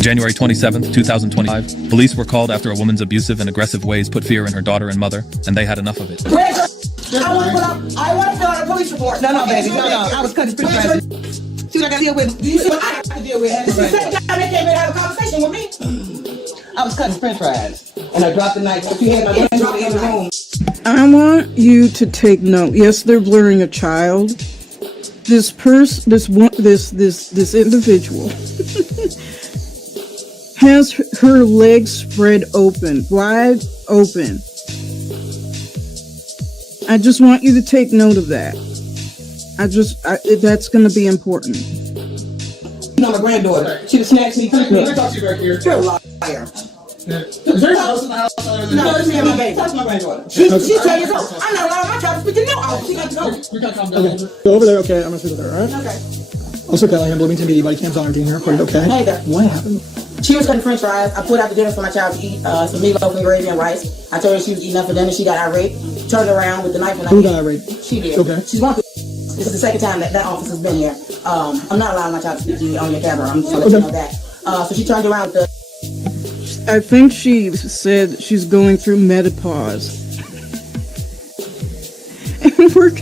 January 27th, 2025, police were called after a woman's abusive and aggressive ways put fear in her daughter and mother, and they had enough of it. I want to fill out a police report. No, baby. No. I was cutting pretty fast. See what I got to deal with? Do you see what I have to deal with? This is the second time they came in and had a conversation with me. I was cutting french fries, and I dropped the knife. So she had my grandchild in the room. I want you to take note. Yes, they're blurring a child. This individual has her legs spread open, wide open. I just want you to take note of that. That's going to be important. You know my granddaughter. She was snatching me. Can I talk to you back here? You're a liar. Is there a house in the house? No, this is my baby. That's my granddaughter. She's 10 years old. I'm not allowing my child to speak to no house. She got to go. We gotta calm down. Okay, go over there, okay? I'm gonna speak with her, alright? Okay. Also, Kelly, I'm Bloomington Media, body cams on her, being recorded, okay? Hey there. What happened? She was cutting french fries. I put out the dinner for my child to eat, some meatloaf and gravy and rice. I told her she was eating enough for dinner. She got irate, turned around with the knife and I Who got irate? She did. Okay. She's going to. This is the second time that officer's been here. I'm not allowing my child to speak to you on your camera. I'm just going to let you know that. So she turned around with the... I think she said she's going through menopause. And we're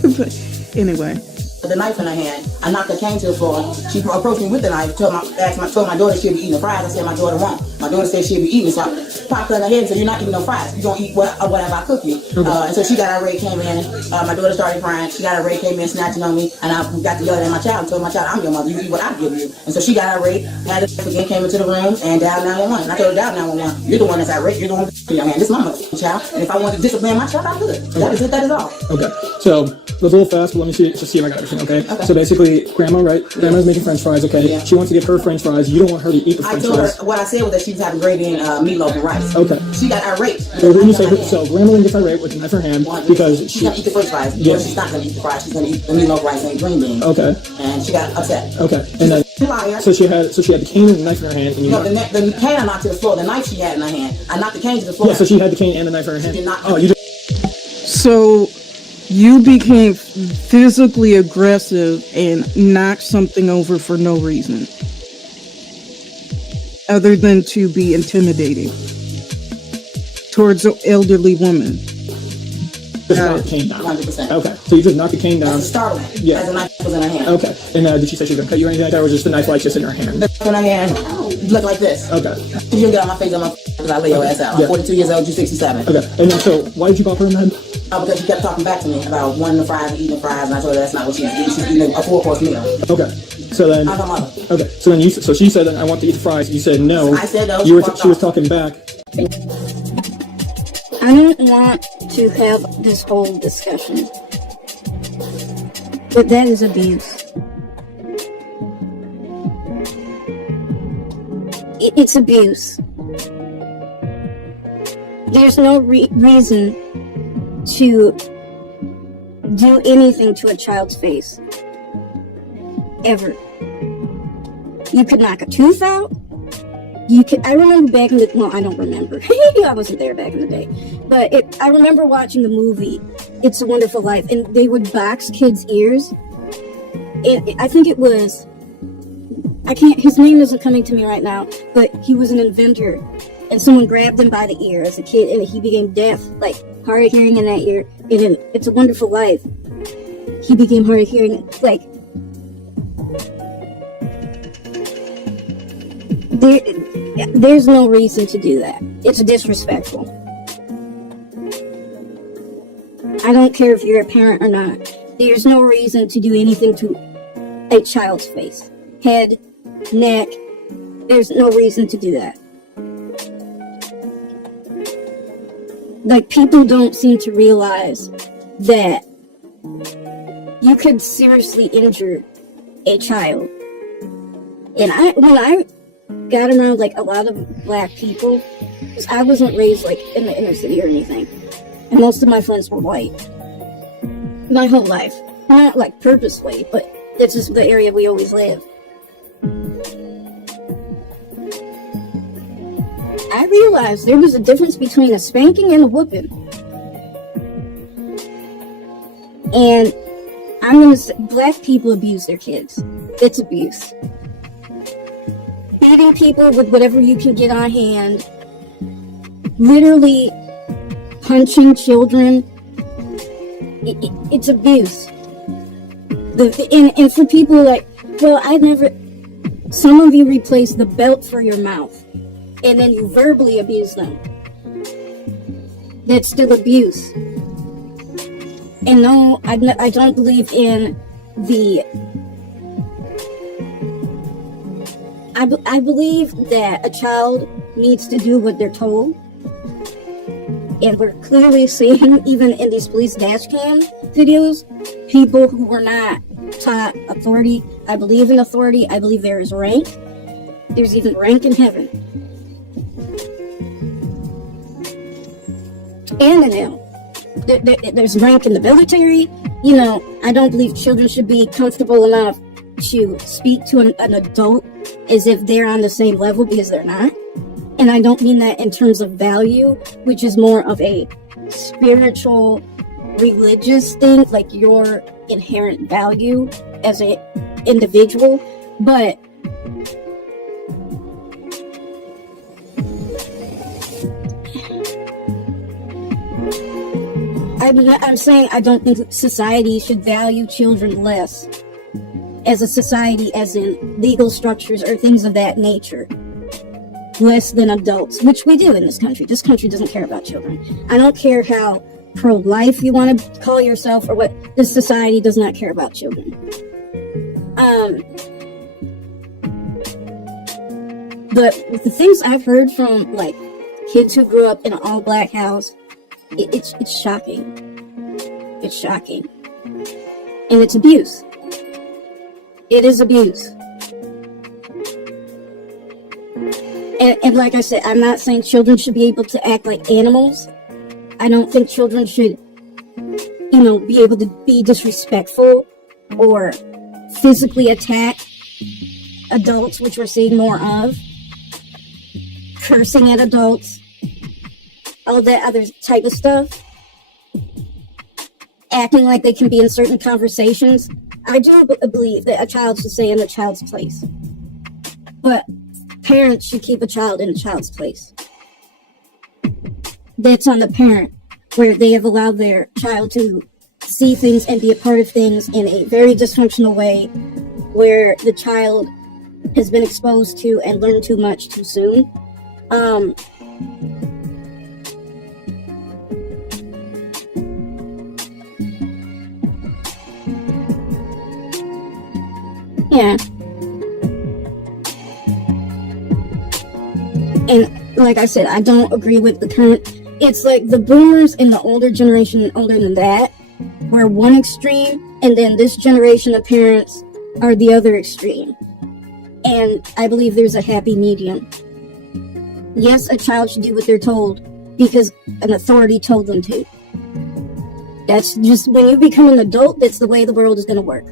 anyway. The knife in her hand. I knocked her cane to the floor. She approached me with the knife, told my daughter she'd be eating the fries. I said my daughter won't. My daughter said she'd be eating, so I popped her in her head and said, you're not eating no fries. You're going to eat whatever I cook you. And so she got irate, came in. My daughter started crying. She got irate, came in, snatching on me, and I got to yelling at my child and told my child, I'm your mother. You eat what I give you. And so she got irate, had it again, came into the room, and dialed 911. And I told her, dial 911. You're the one that's irate. You're the one with your hand. This is my mother's child. And if I want to discipline my child, I could. That is it. That is all. Okay, so it was a little fast, but let me see if I got everything, okay? So basically, Grandma, right? Grandma's making french fries, okay? Yeah. She wants to give her french fries. You don't want her to eat the french fries. I told her, what I said was that she was having gravy and meatloaf and rice. Okay. She got irate. So when you say so Grandma then gets irate with the knife in her hand because she's going to eat the french fries. Yeah. She's not going to eat the fries. She's going to eat the meatloaf, rice, and green beans. Okay. And she got upset. Okay. And then so she had the cane and the knife in her hand. And no, the cane I knocked to the floor. The knife she had in her hand. I knocked the cane to the floor. Yeah. So she had the cane and the knife in her hand. She did not. Oh, you did. So you became physically aggressive and knocked something over for no reason other than to be intimidating towards an elderly woman. Just knocked the cane down. 100%. Okay. So you just knocked the cane down. That's startling. Yeah. As the knife was in her hand. Okay. And did she say she was going to cut you or anything like that, or was just the knife like just in her hand? The knife in her hand looked like this. Okay. You don't get on my face because I lay your ass out. I'm 42 years old, you're 67. Okay. And then so why did you pop her in the head? Because she kept talking back to me about wanting the fries and eating the fries, and I told her that's not what she's eating. She's eating a 4-course meal. Okay. So then. I'm her mother. Okay. So then so she said, I want to eat the fries. You said no. I said no. She was talking back. I don't want to have this whole discussion, but that is abuse. It's abuse. There's no reason to do anything to a child's face. Ever. You could knock a tooth out. I remember back in the, well, I don't remember. I wasn't there back in the day. But I remember watching the movie, It's a Wonderful Life, and they would box kids' ears. I think it was, his name isn't coming to me right now, but he was an inventor. And someone grabbed him by the ear as a kid, and he became deaf, like hard of hearing in that ear. And in It's a Wonderful Life, he became hard of hearing, like, there's no reason to do that. It's disrespectful. I don't care if you're a parent or not. There's no reason to do anything to a child's face, head, neck. There's no reason to do that. Like, people don't seem to realize that you could seriously injure a child. And when I got around like a lot of black people, because I wasn't raised like in the inner city or anything, and most of my friends were white my whole life. Not like purposely, but it's just the area we always live. I realized there was a difference between a spanking and a whooping. And I'm gonna say, black people abuse their kids. It's abuse. beating people with whatever you can get on hand, literally punching children. It's abuse. And for people like, well, some of you replace the belt for your mouth, and then you verbally abuse them. That's still abuse. And no, I don't believe in I believe that a child needs to do what they're told. And we're clearly seeing, even in these police dash cam videos, people who were not taught authority. I believe in authority. I believe there is rank. There's even rank in heaven. And in hell. There's rank in the military. You know, I don't believe children should be comfortable enough to speak to an adult as if they're on the same level, because they're not. And I don't mean that in terms of value, which is more of a spiritual, religious thing, like your inherent value as an individual. But I'm saying I don't think society should value children less as a society, as in legal structures or things of that nature, less than adults, which we do in this country. This country doesn't care about children. I don't care how pro-life you want to call yourself or what. This society does not care about children. But the things I've heard from like kids who grew up in an all-black house, it's shocking. It's shocking. And it's abuse. It is abuse. And like I said, I'm not saying children should be able to act like animals. I don't think children should, be able to be disrespectful or physically attack adults, which we're seeing more of. Cursing at adults. All that other type of stuff. Acting like they can be in certain conversations. I do believe that a child should stay in the child's place. But parents should keep a child in a child's place. That's on the parent, where they have allowed their child to see things and be a part of things in a very dysfunctional way, where the child has been exposed to and learned too much too soon. Yeah. And like I said, I don't agree with the current. It's like the boomers and the older generation and older than that were one extreme, and then this generation of parents are the other extreme. And I believe there's a happy medium. Yes, a child should do what they're told because an authority told them to. That's just, when you become an adult, that's the way the world is going to work.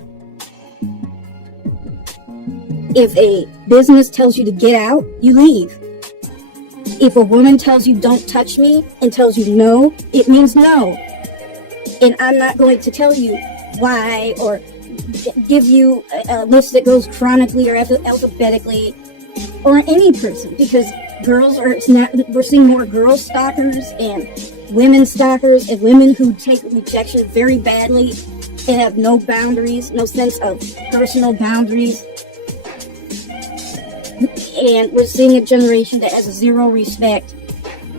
If a business tells you to get out, you leave. If a woman tells you don't touch me and tells you no, it means no. And I'm not going to tell you why or give you a list that goes chronically or alphabetically, or any person, because we're seeing more girl stalkers and women stalkers and women who take rejection very badly and have no boundaries, no sense of personal boundaries. And we're seeing a generation that has zero respect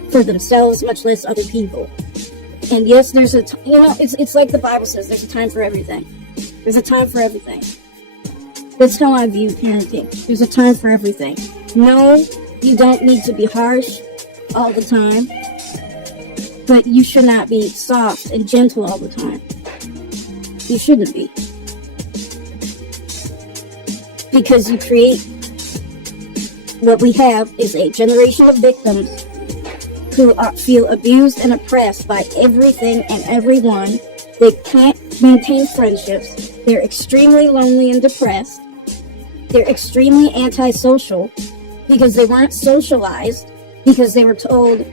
for themselves, much less other people. And yes, there's it's like the Bible says, there's a time for everything. There's a time for everything. That's how I view parenting. There's a time for everything. No, you don't need to be harsh all the time, but you should not be soft and gentle all the time. You shouldn't be. Because you create, what we have is a generation of victims who feel abused and oppressed by everything and everyone. They can't maintain friendships. They're extremely lonely and depressed. They're extremely antisocial because they weren't socialized, because they were told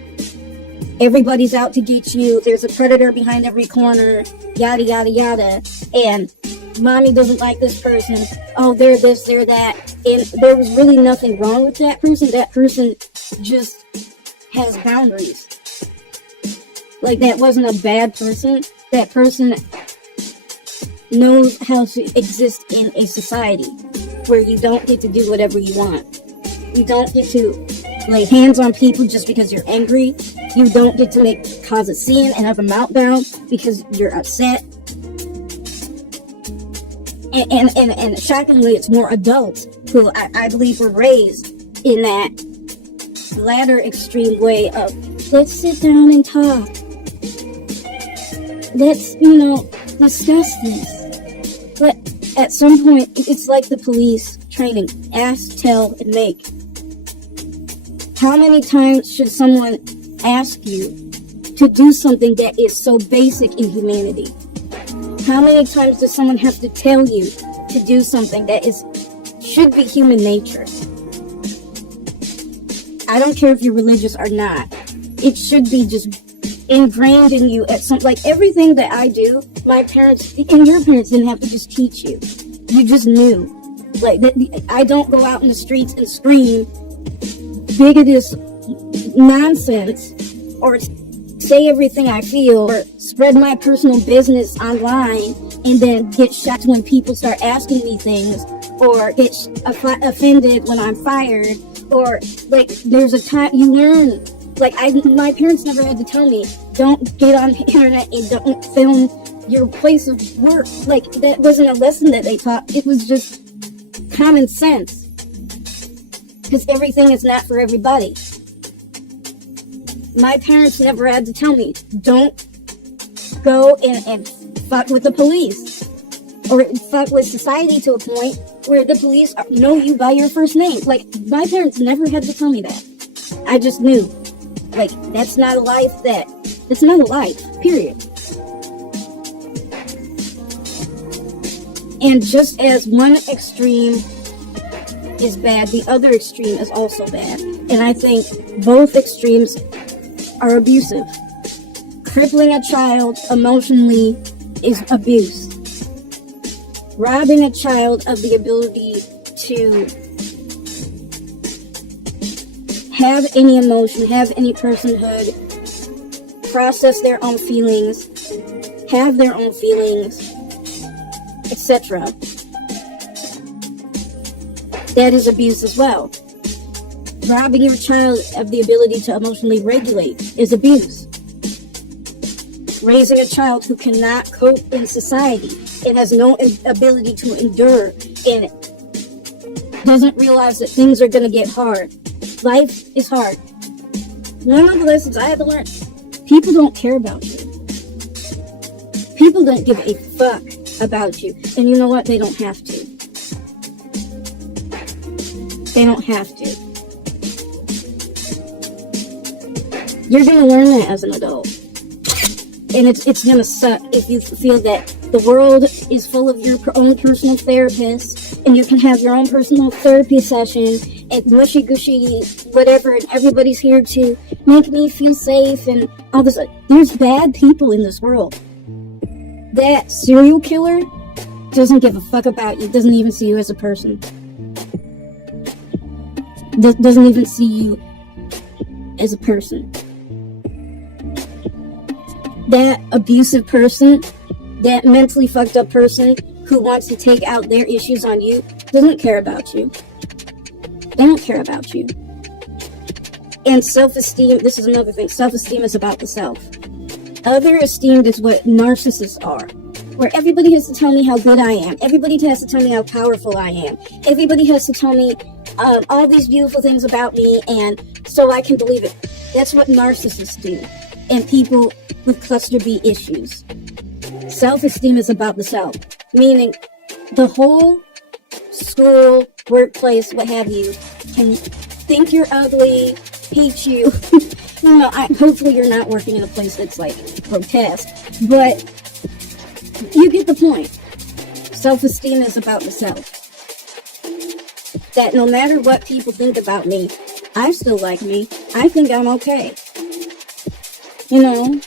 everybody's out to get you, there's a predator behind every corner, yada, yada, yada. And mommy doesn't like this person. Oh, they're this, they're that. And there was really nothing wrong with that person. That person just has boundaries. Like, that wasn't a bad person. That person knows how to exist in a society where you don't get to do whatever you want. You don't get to lay hands on people just because you're angry. You don't get to cause a scene and have a meltdown because you're upset. And shockingly, it's more adults who I believe were raised in that latter extreme way of, let's sit down and talk. Let's, discuss this. But at some point, it's like the police training. Ask, tell, and make. How many times should someone ask you to do something that is so basic in humanity? How many times does someone have to tell you to do something that should be human nature? I don't care if you're religious or not. It should be just ingrained in you at some, like everything that I do, my parents and your parents didn't have to just teach you. You just knew. Like, I don't go out in the streets and scream bigoted nonsense or say everything I feel or spread my personal business online and then get shocked when people start asking me things or get offended when I'm fired, or like there's a time you learn. Like, my parents never had to tell me, don't get on the internet and don't film your place of work. Like, that wasn't a lesson that they taught. It was just common sense. Because everything is not for everybody. My parents never had to tell me, don't go and fuck with the police. Or fuck with society to a point where the police know you by your first name. Like, my parents never had to tell me that. I just knew. Like, that's not a life, period. And just as one extreme is bad, the other extreme is also bad. And I think both extremes are abusive. Crippling a child emotionally is abuse. Robbing a child of the ability to have any emotion, have any personhood, process their own feelings, have their own feelings, etc. That is abuse as well. Robbing your child of the ability to emotionally regulate is abuse. Raising a child who cannot cope in society and has no ability to endure and doesn't realize that things are going to get hard. Life is hard. One of the lessons I had to learn, people don't care about you. People don't give a fuck about you. And you know what? They don't have to. They don't have to. You're going to learn that as an adult. And it's going to suck if you feel that the world is full of your own personal therapists and you can have your own personal therapy session and mushy-gushy whatever, and everybody's here to make me feel safe and all this. There's bad people in this world. That serial killer doesn't give a fuck about you, doesn't even see you as a person. Doesn't even see you as a person. That abusive person, that mentally fucked up person who wants to take out their issues on you, doesn't care about you. They don't care about you. And self-esteem, this is another thing. Self-esteem is about the self. Other esteem is what narcissists are. Where everybody has to tell me how good I am. Everybody has to tell me how powerful I am. Everybody has to tell me all these beautiful things about me, and so I can believe it. That's what narcissists do. And people with cluster B issues. Self-esteem is about the self. Meaning, the whole school, workplace, what have you, can think you're ugly, hate you. Hopefully you're not working in a place that's like grotesque, but you get the point. Self-esteem is about the self. That no matter what people think about me, I still like me. I think I'm okay. You know?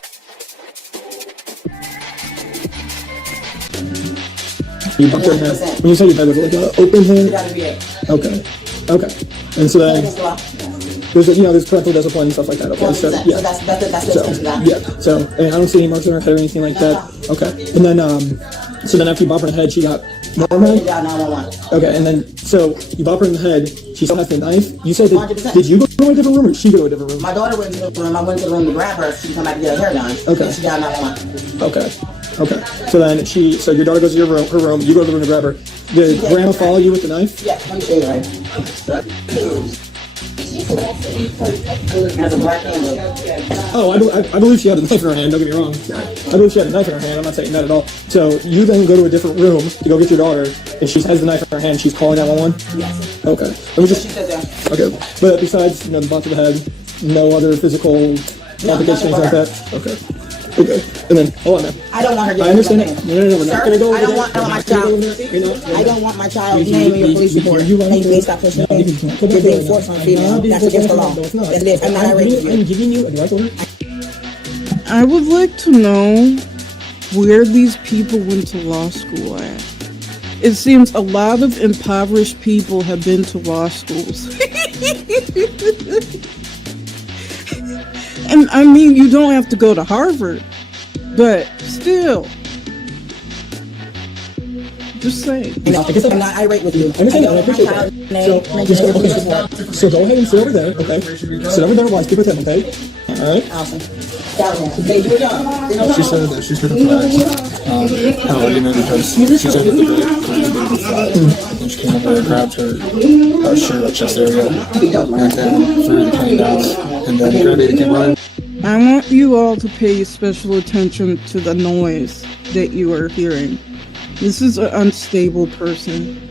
You bumped her in the head. 100%. When you say your head, was it like an open It hand? gotta be it. Okay. Okay. And so then there's there's parental discipline and stuff like that. Okay. So 100%. yeah. So that's the So extent of that. yeah. So and I don't see any marks on her head or anything like that. Okay. And then so then after you bop her in the head, she got more mad. Yeah, 911. Okay. And then so you bop her in the head. She still has the knife. You said that, 100%. did you go to a different room or did she go to a different room? My daughter went to the room. I went to the room to grab her. She come back to get her hair done. Okay. And she got 911. Okay. Okay. So then so your daughter goes to her room. You go to the room to grab her. Did grandma follow you with the knife? Yeah, let me show you right. Has a black handle. Oh, I believe she had a knife in her hand. Don't get me wrong. I believe she had a knife in her hand. I'm not saying that at all. So you then go to a different room to go get your daughter, and she has the knife in her hand. She's calling 911. Yes. Okay. Let me just. She says that. Okay. But besides, the bump to the head, no other physical complications like that. Okay. Okay. And then hold on, man. I don't want her getting I understand nothing. it. No, we're not Sir, gonna go over I don't there. want my We're not child. gonna go over there. You know, I don't want my child's You- name in your you- police you- report. you- Hey, please stop pushing me. You're being forced on female. That's against the law. No, it's not. Yes, it is. I'm not irate with I'm you. giving you a direct order. I would like to know where these people went to law school at. It seems a lot of impoverished people have been to law schools. And I mean, you don't have to go to Harvard, but still. Just saying. No, I'm not irate with you. I understand that. I don't appreciate want my that. child's name mentioned in your police report. So go ahead and sit over there, okay? Sit over there while I speak with him, okay? All right. Awesome. They do it young. She said that she's heard the flags. How do you know? Because she said that the flag and she came over and grabbed her shirt, like chest area, and then threw the cane down, and then the grandbaby came running. I want you all to pay special attention to the noise that you are hearing. This is an unstable person.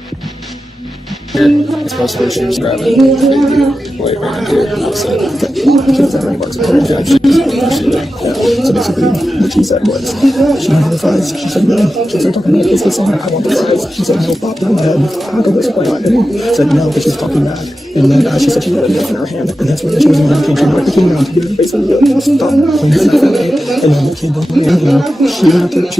It's supposed to be she was grabbing the baby away from her here, and that's it. She doesn't have any marks on her. Yeah, so basically, what she said was, she wanted the fries. She said, no. She started talking about this, I want the fries. She said, no, Bob, they're in bed. I'll go this way. I said, no, but she was talking back. And then she said she had a knife in her hand. And that's when she was in the kitchen. She came around to get her basically stop. And then the kid went in, she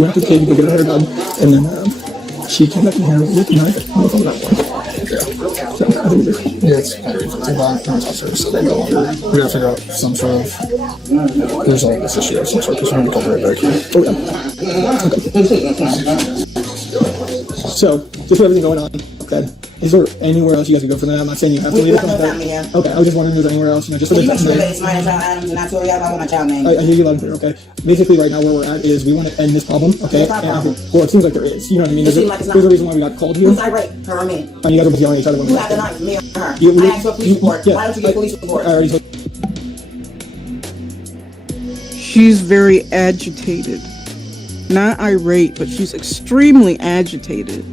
went after the kid to go get her hair done. And then she came back in here with the knife on the phone that one. Yeah. So I think it's Yeah, it's kind of too violent for officers, so they go under. We gotta figure out some sort of resolve this issue of some sort, because we're gonna come right back here. Oh, yeah. So, just with everything going on, okay, is there anywhere else you guys can go for that? I'm not saying you have to leave it. We have no family here. Okay, I was just wondering if there's anywhere else, just for You the make sure that it's my child Adams and I told you about my child name. I hear you loud and clear, okay? Basically, right now, where we're at is we want to end this problem, okay? There's not a problem. Well, it seems like there is, you know what I mean? It seems like it's not. There's a reason why we got called here. Who's irate? Her or me? And you guys are both yelling at each other when Who we're had the knife? Me or her? You- I asked for a police report. yeah, Why don't you get a police report? I already told She's very agitated. Not irate, but she's extremely agitated.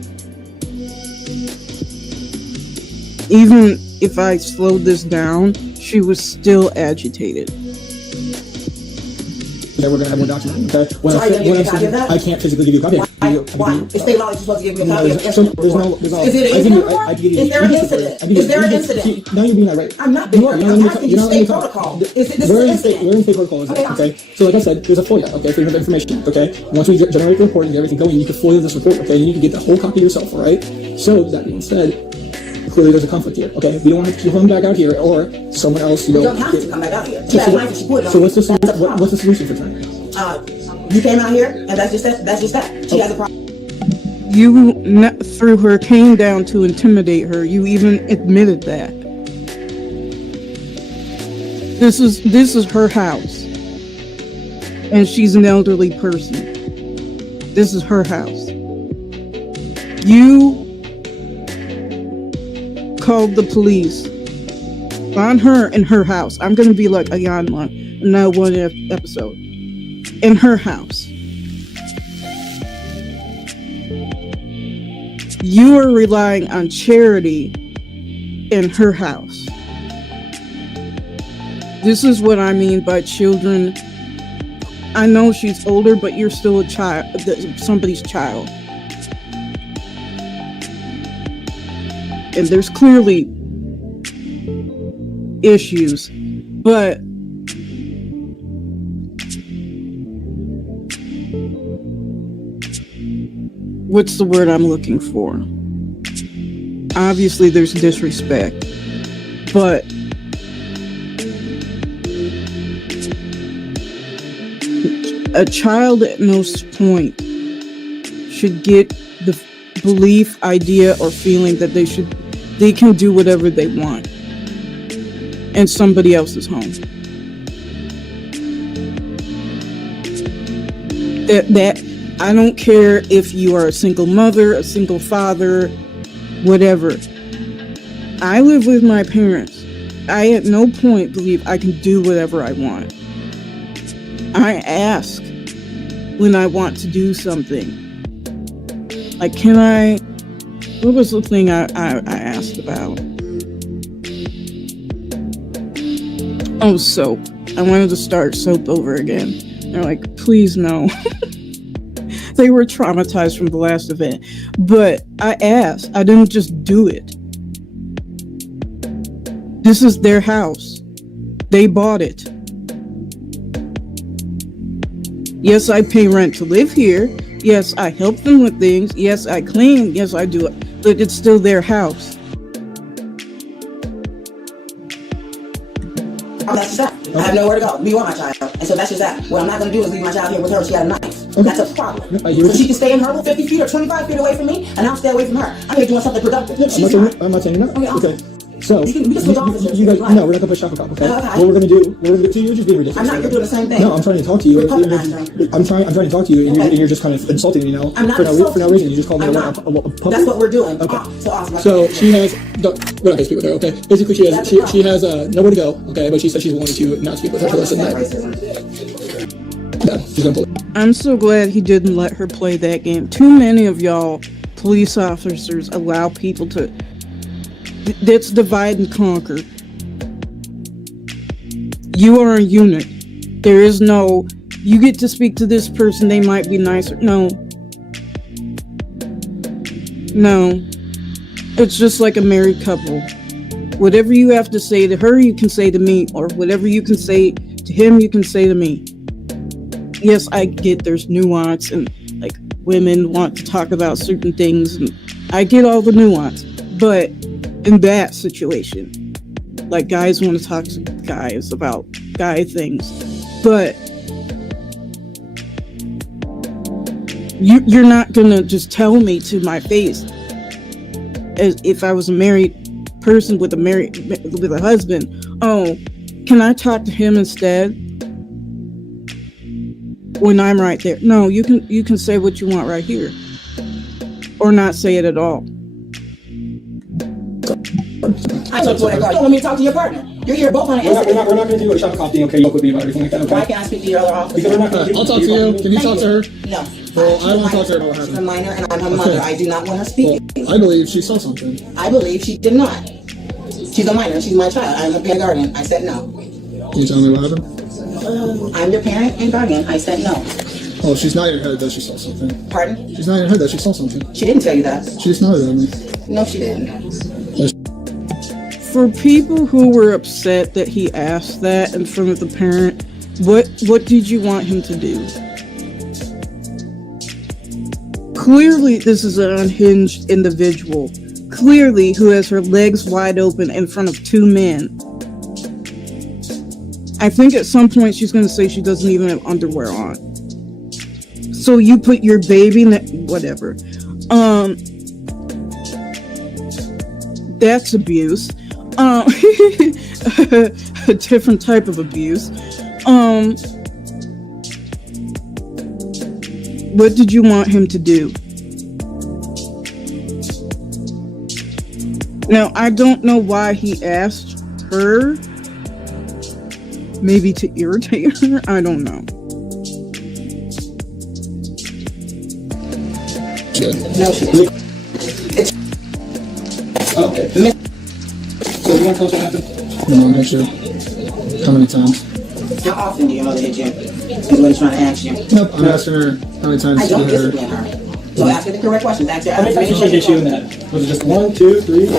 Even if I slowed this down, she was still agitated. Yeah, we're gonna have more documents, okay? So are you gonna give me a copy of that? I can't physically give you a copy. Why? It's state law. You're supposed to give me a copy of the There's no, incident. Is it I an give you, incident? I give you. Is there an incident? Is there an incident? Now you're being irate. I'm not being You are. irate. You're I'm not asking you're you not state letting me talk. protocol. Is it- this We're is in an state. incident. We're in state protocol. Okay, Okay. So like I said, there's a FOIA. Okay, freedom of information. Okay. Once we generate the report and get everything going, you can FOIA this report. Okay. You need to get the whole copy yourself. All right. So that being said, clearly there's a conflict here. Okay. We don't want to keep him back out here or someone else. You You know. don't have to come back out here. She had a knife and she put it on. So what's the That's a what's the solution for tonight? You came out here, and that's just that. That's just that. She has a problem. You threw her cane down to intimidate her. You even admitted that. This is her house. And she's an elderly person. This is her house. You called the police on her in her house. I'm gonna be like a Yanma in that one episode. In her house. You are relying on charity in her house. This is what I mean by children. I know she's older, but you're still a child, somebody's child. And there's clearly issues, but what's the word I'm looking for? Obviously, there's disrespect, but a child at no point should get the belief, idea, or feeling that they can do whatever they want in somebody else's home. That I don't care if you are a single mother, a single father, whatever. I live with my parents. I at no point believe I can do whatever I want. I ask when I want to do something. Like, can I... What was the thing I asked about? Oh, soap. I wanted to start soap over again. They're like, please no. They were traumatized from the last event. But I asked. I didn't just do it. This is their house. They bought it. Yes, I pay rent to live here. Yes, I help them with things. Yes, I clean. Yes, I do it. But it's still their house. That's just that. I have nowhere to go. Me or my child. And so that's just that. What I'm not going to do is leave my child here with her. She got a knife. Okay. That's a problem. So she can stay in her little 50 feet or 25 feet away from me, and I'll stay away from her. I'm here doing something productive. I'm not saying that. Okay. So, we can switch officers. you guys, no, we're not going to put shock cop, okay? What we're going to do, so you're just being ridiculous. I'm not, you're doing the same thing. No, I'm trying to talk to you. I'm trying to talk to you, and you're just kind of insulting me now. I'm not for no reason. You just called me a puppet. That's what we're doing. Okay. So she has, we're not going to speak with her, okay? Basically, she has nowhere to go, okay? But she said she's wanting to not speak with her for the rest of the night. No, she's going to pull it. I'm so glad he didn't let her play that game. Too many of y'all police officers allow people to... That's divide and conquer. You are a unit. There is no, you get to speak to this person, they might be nicer. No. No. It's just like a married couple. Whatever you have to say to her, you can say to me. Or whatever you can say to him, you can say to me. Yes, I get there's nuance and like women want to talk about certain things. And I get all the nuance. But in that situation, like guys want to talk to guys about guy things, but you're not gonna just tell me to my face, as if I was a married person with a husband, oh, can I talk to him instead when I'm right there? No, you can say what you want right here, or not say it at all. I talk to that girl. You want me to talk to your partner? You're here both on an Instagram. We're not going to do a shop cop thing, okay? You look with me about everything like that, okay? Why can't I speak to your other officer? Because we're not going to I'll talk to you. Can you talk to her? No. Well, I want to talk to her about what She's a happened. minor and I'm her mother. I do not want her speaking. I believe she saw something. I believe she did not. She's a minor. She's my child. I'm her parent guardian. I said no. Can you tell me what happened? I'm your parent and guardian. I said no. Oh, she's not in her head that she saw something. Pardon? She's not in her head that she saw something. She didn't tell you that. She just nodded at me. No, she didn't. For people who were upset that he asked that in front of the parent, what did you want him to do? Clearly, this is an unhinged individual. Clearly, who has her legs wide open in front of two men. I think at some point she's going to say she doesn't even have underwear on. So you put your baby whatever. That's abuse. A different type of abuse. What did you want him to do? Now, I don't know why he asked her. Maybe to irritate her? I don't know. No, she didn't. Okay. So you want to tell us what happened? No, I'm not sure. How many times? How often do your mother hit you? Is what he's trying to ask you. Nope, I'm asking her how many times I she don't hit her. discipline her. So ask her the correct questions. Ask her. How many times did she hit you in that? Was it just 1, 2, 3?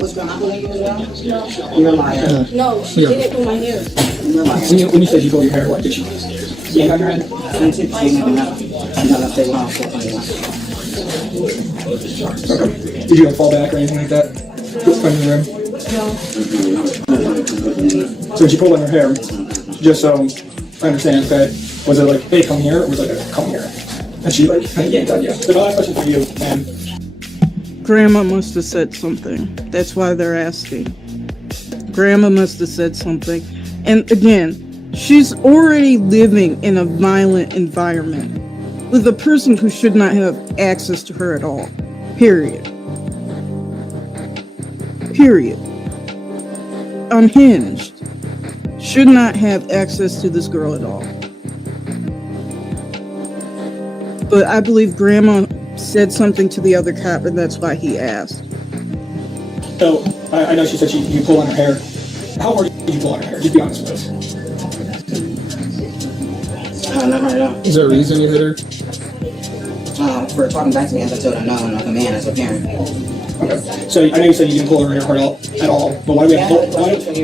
Was grandma bullying you as well? You're a liar. No, she didn't do my hair. You're a liar. When you said you pulled your hair, what did she? Yeah, on your head? She didn't do nothing. She's not going to stay long. Okay. Did you like fall back or anything like that? From the room? So when she pulled on her hair, just so I understand, that was it like, hey, come here, or was it like a come here? And she like kind of yanked on you. So my last question for you, and Grandma must have said something. That's why they're asking. Grandma must have said something. And again, she's already living in a violent environment with a person who should not have access to her at all. Period. Period. Unhinged. Should not have access to this girl at all. But I believe Grandma said something to the other cop, and that's why he asked. so I know she said you pulled on her hair. How hard did you pull on her hair? Just be honest with us. Not hard at all. Is there a reason you hit her? For talking back to me as I told her no, and a command as a parent. Okay. So I know you said you didn't pull her hair hard at all, but why do we have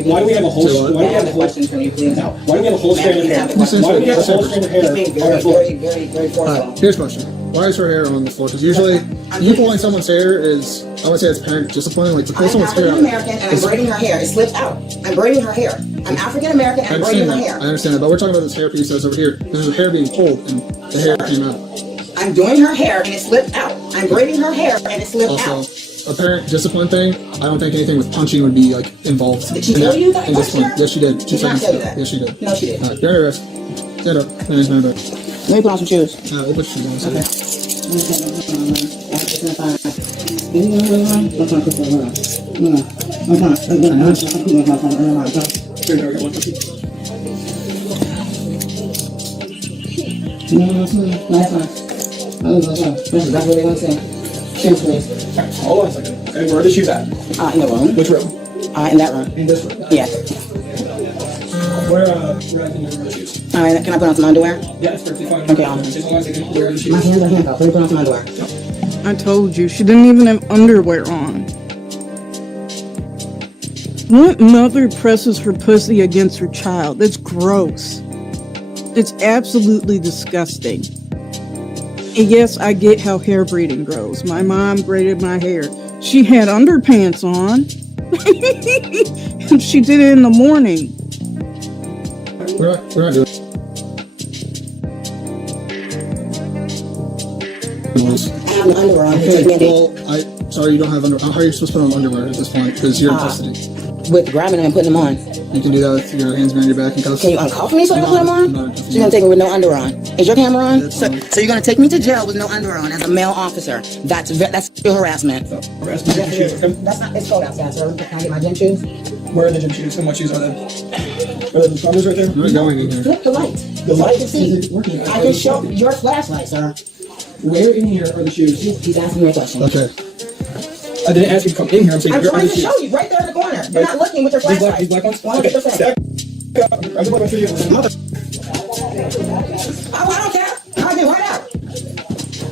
why do we have a whole So what? why do we have a whole Questions from you, please. no, why do we have a whole strand of hair? Listen, Why do we have a whole strand of hair Being on the very, floor? very forceful. Alright, here's a question. Why is her hair on the floor? Because usually, you pulling someone's hair is, I would say it's parent discipline. Like, to pull I'm someone's hair African out. American and I'm braiding her hair. It slipped out. I'm braiding her hair. I'm African American and I I'm braiding understand her that. I hair. understand that. But we're talking about this hair piece that's over here. There's a hair being pulled, and the hair came out. I'm doing her hair and it slipped out. I'm braiding her hair and it slipped out. Also, a parent discipline thing, I don't think anything with punching would be, like, involved Did she in tell that. you that In discipline. question? Yes, she did. Did not tell you that? Yes, she did. No, she didn't. Alright, you're under arrest. Stand up. No, he's not under. Let me put on some shoes. We'll put your shoes on. So. That's what they want to say. Shoes, please. Hold on a second. Okay, where are the shoes at? In the room. Which room? In that room. In this room. Yeah. Where I can wear the shoes? All right. Can I put on some underwear? Yeah, it's perfectly fine. Okay, As long as I can wear the shoes. My hands are handcuffed. Let me put on some underwear. I told you, she didn't even have underwear on. What mother presses her pussy against her child? That's gross. It's absolutely disgusting. And yes, I get how hair braiding grows. My mom braided my hair. She had underpants on. And she did it in the morning. We're not doing it. I have the underwear on. Okay, well, sorry, you don't have underwear. How are you supposed to put on underwear at this point? Because you're in custody. With grabbing them and putting them on. You can do that with your hands behind your back and cuffs. Can you uncuff me so I can put them I'm not on? interested. So you're gonna take me with no underwear on? Is your camera on? It's So on. you're gonna take me to jail with no underwear on as a male officer? That's still harassment. Harassment of shoes. Okay. That's not. It's cold outside, sir. Can I get my gym shoes? Where are the gym shoes and what shoes are they? Are the thumbs right there? You're not going in here. Flip the light. The So I light can see. is working. I can show your flashlight, sir. Where in here are the shoes? He's asking me a question. Okay. I didn't ask you to come in here. I'm saying I'm where are trying the to shoes? show you right there in the corner. You're not looking with your These flashlight. black ones? Okay, 100%. stack up. I'm just looking for you. Mother. Oh, I don't care. I'll get right out.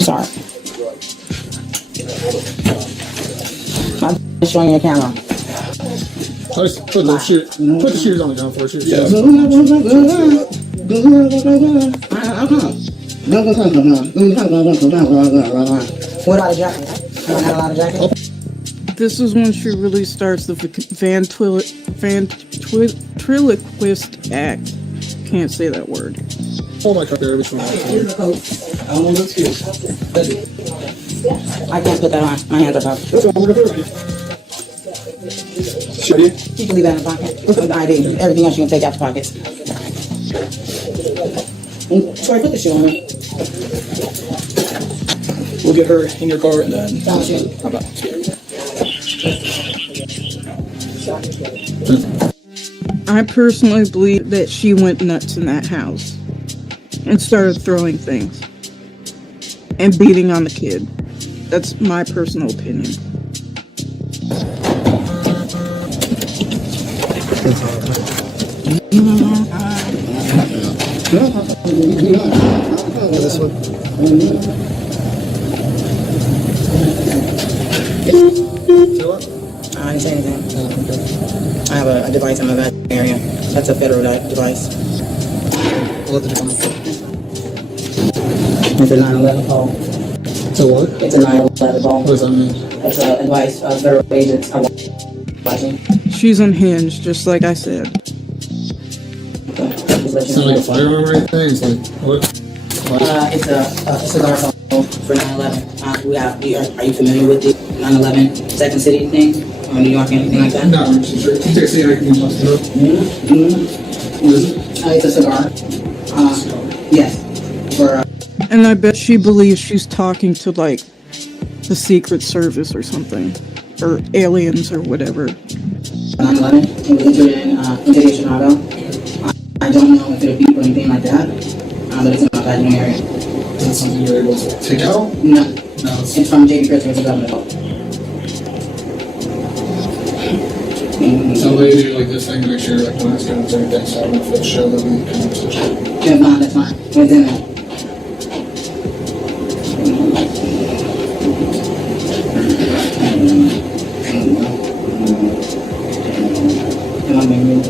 Sorry. I'm just showing you the camera. Just put the shoes on the ground floor. Shoes. Yeah. What about a jacket? You don't have a lot of jackets? This is when she really starts the ventriloquist act. Can't say that word. Hold my cup there. Which one? I don't know those shoes. I can't put that on. My hands are tough. That's what I'm looking for. Should you? You can leave that in the pocket. With the ID. Everything else you can take out the pockets. Sorry, put the shoe on me. We'll get her in your car and then. Down the shoe. How about I personally believe that she went nuts in that house and started throwing things and beating on the kid. That's my personal opinion. This one. So what? didn't say anything. Okay. I have a device in my back area. That's a federal device. What did it come from? It's a 9/11 call. So what? It's a 9/11 call. What does that mean? That's a advice of federal agents are watching. She's unhinged, just like I said. Okay. Just let you It's not know. like a firearm or anything? It's like, what? It's a cigar call for 9/11. Are you familiar with the 9/11 Second City thing? Or New York, anything like that? No, I'm just sure. Can you say I can bust it up? What is it? It's a cigar. Yes. For And I bet she believes she's talking to, like, the Secret Service or something. Or aliens or whatever. 9/11. It was into Chicago. I don't know if it'll be or anything like that. But it's in my vaginal area. Is that something you're able to take out? No. No, it's It's from J.B. Pritzker, it's a government call. So they do like this thing to make sure like when it's going to everything, so I don't know if it'll show that we kind of switch it. If not, that's fine. It's in there. Am I being rude?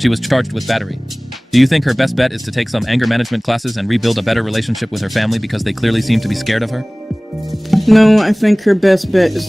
She was charged with battery. Do you think her best bet is to take some anger management classes and rebuild a better relationship with her family because they clearly seem to be scared of her? No, I think her best bet is